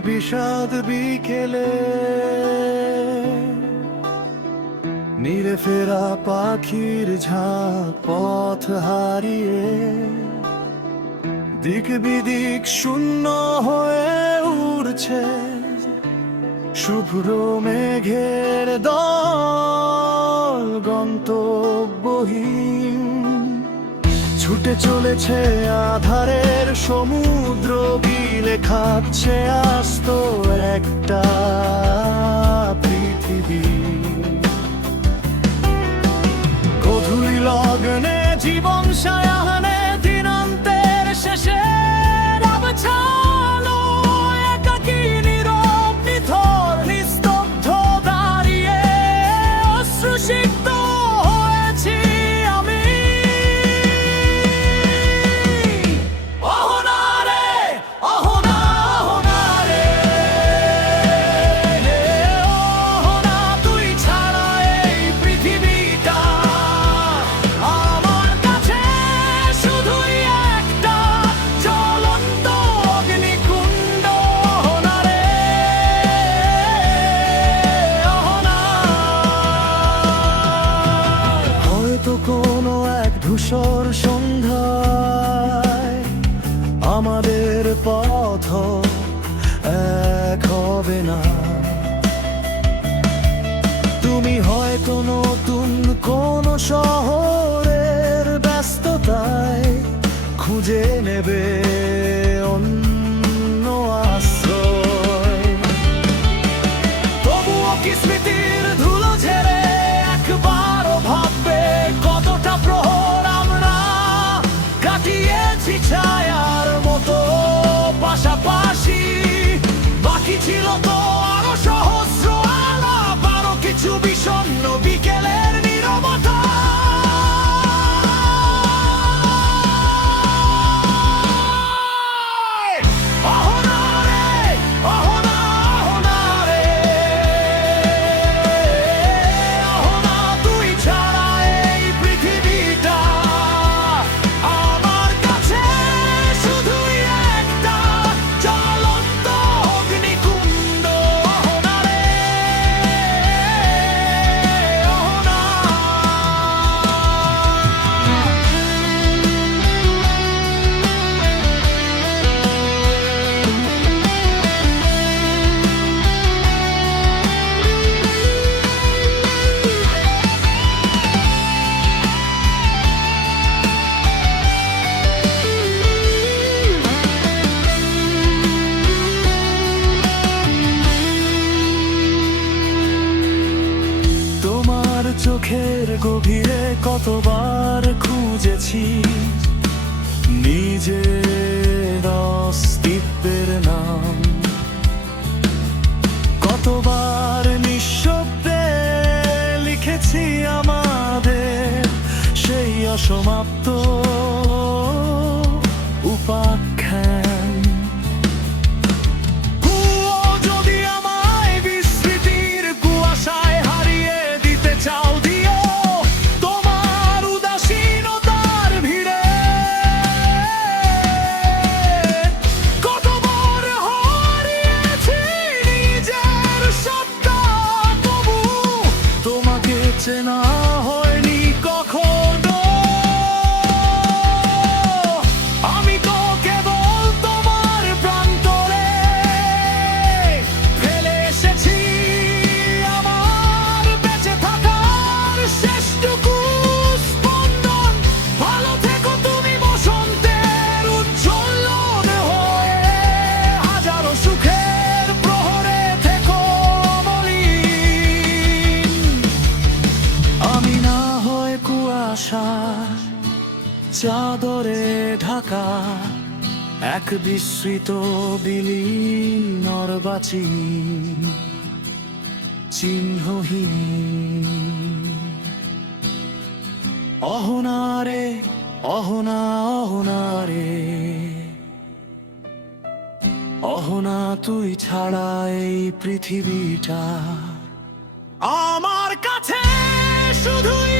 বিষাদ বিকেলে নিরে ফেরা পাখির ঝাঁক পথ হারিয়ে দিক বিদিক শূন্য হয়ে উড়ছে শুভ্র মেঘের দল গন্তব্যহীন ছুটে চলেছে আধারের সমুদ্র গিলে খাচ্ছে আস্ত একটা পৃথিবী গধূলি লগ্নে জীবন সায়াহনে দিনান্তের শেষে ছালো একাকী নীরব নিথর নিস্তব্ধ দাঁড়িয়ে অশ্রুসিক্ত হয়েছি আমি অহনারে অহনা অহনারে অহনা তুই ছাড়া এই পৃথিবীটা আমার কাছে শুধুই একটা জ্বলন্ত অগ্নিকুণ্ড অহনারে অহনা হয়তো কোনো এক ধূসর সন্ধ্যায় আমাদের পথ এক হবে না তুমি হয়তো নতুন কোন শহরের ব্যস্ততায় খুঁজে নেবে অন্য আশ্রয় তবুও কি স্মৃতির ধুলো ঝেড়ে একবারও ভাববে কতটা প্রহর আমরা কাটিয়েছি ছায়ার মতো পাশাপাশি বাকি ছিল তো আরো সহস্র আলাপ আরো কিছু বিষণ্ণ বিকেলের নীরবতা অহনারে অহনা অহনারে অহনা তুই ছাড়া এই পৃথিবীটা আমার কাছে শুধুই একটা জ্বলন্ত অগ্নিকুণ্ড অহনারে অহনা তোমার চোখের গভীরে কতবার খুঁজেছি নিজের অস্তিত্বের নাম কতবার নিঃশব্দে লিখেছি আমাদের সেই অসমাপ্ত উপাখ্যান যদি আমায় বিস্মৃতির কুয়াশায় হারিয়ে দিতে চাও দিও তোমার উদাসীনতার ভিড়ে কতবার হারিয়েছি নিজের সত্তা তবু তোমাকে চেনা হয়নি কখনো আমি তো কেবল তোমার প্রান্তরে ফেলে এসেছি আমার বেঁচে থাকার শেষটুকু স্পন্দন ভালো থেকো তুমি বসন্তের উজ্জ্বলন হয়ে হাজারো সুখের প্রহরে থেকো মলিন আমি না হয় কুয়াশা চাদরে ঢাকা এক বিস্মৃত বিলীন নরবাচীন চিহ্নহীন অহনারে অহনা অহনারে অহনা তুই ছাড়া এই পৃথিবীটা আমার কাছে শুধুই